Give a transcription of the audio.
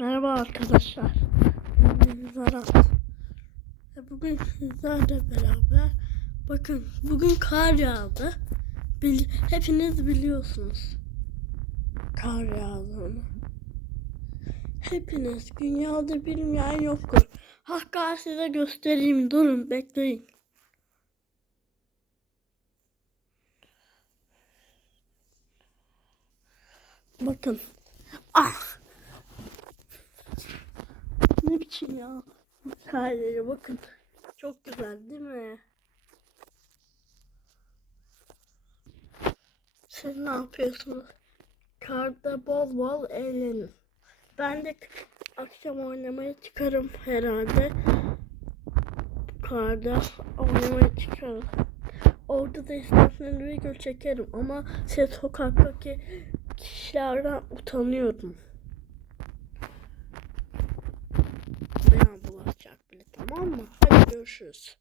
Merhaba arkadaşlar. Ben Zarat. Ve Bugün sizlerle beraber bakın bugün kar yağdı. Bil, hepiniz biliyorsunuz. Kar yağdığını. Hepiniz dünyada bilmeyen yoktur. Hakkı size göstereyim. Durun bekleyin. Bakın. Biçim ya? Karları bakın. Çok güzel değil mi? Siz ne yapıyorsunuz? Karda bol bol eğlenin. Ben de akşam oynamaya çıkarım herhalde. Karda oynamaya çıkarım. Orada da isterseniz video çekerim ama size sokaktaki kişilerden utanıyorum. Tamam mı? Hadi görüşürüz.